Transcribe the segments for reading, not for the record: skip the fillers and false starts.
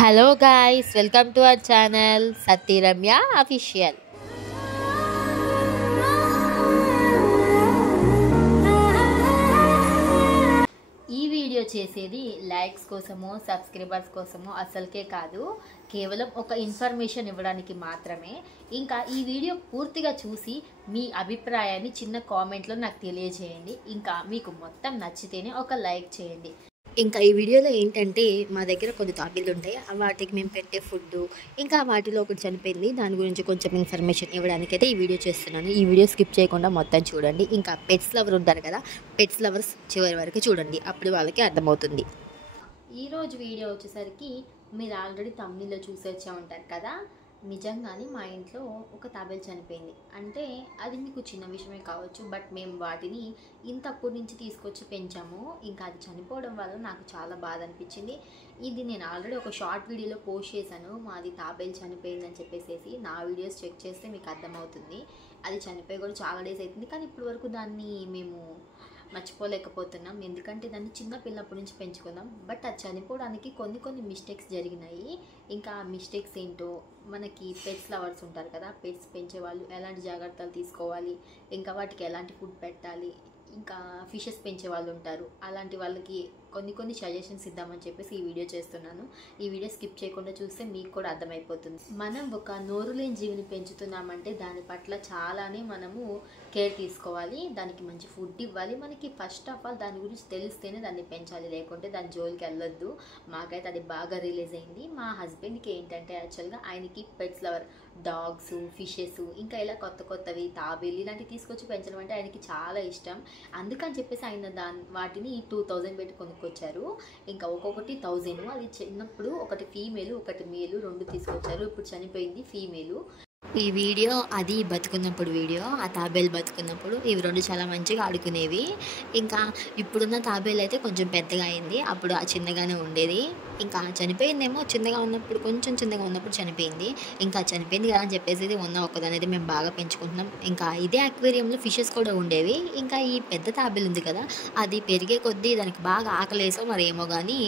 Hello guys, welcome to our channel Satti Ramya official. ఈ video చేసేది likes కోసమో సబ్స్క్రైబర్స్ కోసమో అసలుకే కాదు, కేవలం ఒక ఇన్ఫర్మేషన్ ఇవ్వడానికి మాత్రమే. ఇంకా ఈ వీడియో పూర్తిగా చూసి మీ అభిప్రాయాన్ని చిన్న కామెంట్లో నాకు తెలియజేయండి. ఇంకా మీకు మొత్తం నచ్చితేనే ఒక లైక్ చేయండి. ఇంకా ఈ వీడియోలో ఏంటంటే, మా దగ్గర కొన్ని తాబేళ్ళు ఉంటాయి. వాటికి మేము పెట్టే ఫుడ్, ఇంకా వాటిలో ఒకటి చనిపోయింది. దాని గురించి కొంచెం ఇన్ఫర్మేషన్ ఇవ్వడానికి అయితే ఈ వీడియో చేస్తున్నాను. ఈ వీడియో స్కిప్ చేయకుండా మొత్తం చూడండి. ఇంకా పెట్స్ లవర్ ఉంటారు కదా, పెట్స్ లవర్స్ చివరి వరకు చూడండి, అప్పుడు వాళ్ళకి అర్థమవుతుంది. ఈరోజు వీడియో వచ్చేసరికి మీరు ఆల్రెడీ తమిళలో చూసి వచ్చే ఉంటారు కదా. నిజంగానే మా ఇంట్లో ఒక తాబేలు చనిపోయింది. అంటే అది మీకు చిన్న విషయమే కావచ్చు, బట్ మేము వాటిని ఇంతప్పటి నుంచి తీసుకొచ్చి పెంచాము. ఇంకా అది చనిపోవడం వల్ల నాకు చాలా బాధ అనిపించింది. ఇది నేను ఆల్రెడీ ఒక షార్ట్ వీడియోలో పోస్ట్ చేశాను, మాది తాబేలు చనిపోయిందని చెప్పేసి. నా వీడియోస్ చెక్ చేస్తే మీకు అర్థమవుతుంది. అది చనిపోయి కూడా చాలా డేస్ అవుతుంది, కానీ ఇప్పటి వరకు దాన్ని మేము మర్చిపోలేకపోతున్నాం. ఎందుకంటే దాన్ని చిన్న పిల్లప్పటి నుంచి పెంచుకున్నాం. బట్ అది చనిపోవడానికి కొన్ని మిస్టేక్స్ జరిగినాయి. ఇంకా ఆ మిస్టేక్స్ ఏంటో, మనకి పెట్స్ లవర్స్ ఉంటారు కదా, పెట్స్ పెంచే వాళ్ళు ఎలాంటి జాగ్రత్తలు తీసుకోవాలి, ఇంకా వాటికి ఎలాంటి ఫుడ్ పెట్టాలి, ఇంకా ఫిషెస్ పెంచే వాళ్ళు ఉంటారు, అలాంటి వాళ్ళకి కొన్ని సజెషన్స్ ఇద్దామని చెప్పేసి ఈ వీడియో చేస్తున్నాను. ఈ వీడియో స్కిప్ చేయకుండా చూస్తే మీకు కూడా అర్థమైపోతుంది. మనం ఒక నోరు లేని జీవిని పెంచుతున్నామంటే దాని పట్ల చాలానే మనము కేర్ తీసుకోవాలి. దానికి మంచి ఫుడ్ ఇవ్వాలి. మనకి ఫస్ట్ ఆఫ్ ఆల్ దాని గురించి తెలిస్తేనే దాన్ని పెంచాలి, లేకుంటే దాని జోలికి వెళ్ళొద్దు. మాకైతే అది బాగా రిలీజ్ అయింది. మా హస్బెండ్కి ఏంటంటే, యాక్చువల్గా ఆయనకి పెట్స్ లవర్, డాగ్స్, ఫిషెస్, ఇంకా ఇలా కొత్తవి తాబేలు ఇలాంటివి తీసుకొచ్చి పెంచడం అంటే ఆయనకి చాలా ఇష్టం. అందుకని చెప్పేసి ఆయన వాటిని 2000 పెట్టి కొనుక్కొచ్చారు. ఇంకా ఒక్కొక్కటి 1000. అది చిన్నప్పుడు ఒకటి ఫీమేలు ఒకటి మేలు 2 తీసుకొచ్చారు. ఇప్పుడు చనిపోయింది ఫీమేలు. ఈ వీడియో అది బతుకున్నప్పుడు వీడియో, ఆ తాబేలు బతుకున్నప్పుడు. ఇవి 2 చాలా మంచిగా ఆడుకునేవి. ఇంకా ఇప్పుడున్న తాబేలు అయితే కొంచెం పెద్దగా అయింది, అప్పుడు ఆ చిన్నగానే ఉండేది. ఇంకా చనిపోయిందేమో, కొంచెం చిన్నగా ఉన్నప్పుడు చనిపోయింది. ఇంకా చనిపోయింది కదా అని చెప్పేసి ఉన్న ఒక్కదనేది మేము బాగా పెంచుకుంటున్నాం. ఇంకా ఇదే అక్వేరియంలో ఫిషెస్ కూడా ఉండేవి. ఇంకా ఈ పెద్ద తాబేలు ఉంది కదా, అది పెరిగే కొద్దీ దానికి బాగా ఆకలేసో మరేమో కానీ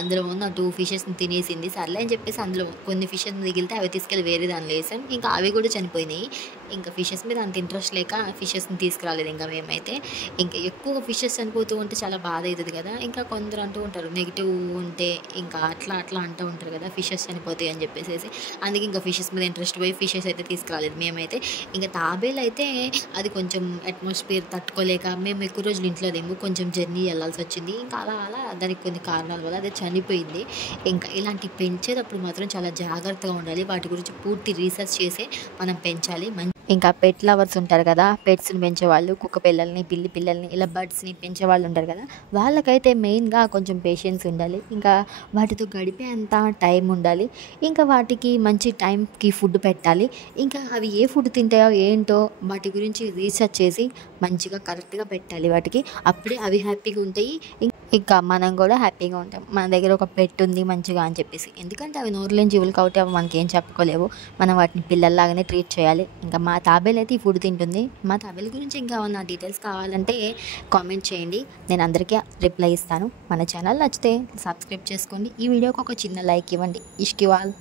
అందులో ఉన్న 2 ఫిషెస్ని తినేసింది. సర్లే అని చెప్పేసి అందులో కొన్ని ఫిషెస్ మిగిలితే అవి తీసుకెళ్ళి వేరే దానిలో వేసాం. ఇంకా అవి కూడా చనిపోయినాయి. ఇంకా ఫిషెస్ మీద అంత ఇంట్రెస్ట్ లేక ఫిషెస్ని తీసుకురాలేదు ఇంకా మేమైతే. ఇంకా ఎక్కువ ఫిషెస్ చనిపోతూ ఉంటే చాలా బాధ అవుతుంది కదా. ఇంకా కొందరు అంటూ ఉంటారు, నెగిటివ్ ఉంటే ఇంకా అట్లా అంటూ ఉంటారు కదా, ఫిషెస్ చనిపోతాయి అని చెప్పేసి. అందుకే ఇంకా ఫిషెస్ మీద ఇంట్రెస్ట్ పోయి ఫిషెస్ అయితే తీసుకురాలేదు మేమైతే. ఇంకా తాబేలు అయితే అది కొంచెం అట్మాస్ఫియర్ తట్టుకోలేక మేము ఎక్కువ రోజులు ఇంట్లో లేము, కొంచెం జర్నీ వెళ్ళాల్సి వచ్చింది. ఇంకా అలా దానికి కొన్ని కారణాల వల్ల అది చనిపోయింది. ఇంకా ఇలాంటి పెంచేటప్పుడు మాత్రం చాలా జాగ్రత్తగా ఉండాలి. వాటి గురించి పూర్తి రీసెర్చ్ చేసే మనం పెంచాలి. ఇంకా పెట్ లవర్స్ ఉంటారు కదా, పెట్స్ని పెంచేవాళ్ళు, కుక్క పిల్లల్ని, పిల్లి పిల్లల్ని, ఇలా బర్డ్స్ని పెంచే వాళ్ళు ఉంటారు కదా, వాళ్ళకైతే మెయిన్గా కొంచెం పేషెన్స్ ఉండాలి. ఇంకా వాటితో గడిపే అంత టైం ఉండాలి. ఇంకా వాటికి మంచి టైంకి ఫుడ్ పెట్టాలి. ఇంకా అవి ఏ ఫుడ్ తింటాయో ఏంటో వాటి గురించి రీసెర్చ్ చేసి మంచిగా కరెక్ట్గా పెట్టాలి వాటికి. అప్పుడే అవి హ్యాపీగా ఉంటాయి. ఇంకా మనం కూడా హ్యాపీగా ఉంటాం, మన దగ్గర ఒక పెట్ ఉంది మంచిగా అని చెప్పేసి. ఎందుకంటే అవి నోరులేని జీవులు కాబట్టి అవి మనకి ఏం చెప్పుకోలేవు. మనం వాటిని పిల్లల్లాగానే ట్రీట్ చేయాలి. ఇంకా మా తాబేలు అయితే ఈ ఫుడ్ తింటుంది. మా తాబేలు గురించి ఇంకా ఉన్న డీటెయిల్స్ కావాలంటే కామెంట్ చేయండి, నేను అందరికీ రిప్లై ఇస్తాను. మన ఛానల్ నచ్చితే సబ్స్క్రైబ్ చేసుకోండి. ఈ వీడియోకి ఒక చిన్న లైక్ ఇవ్వండి. ఇష్కి వాల్.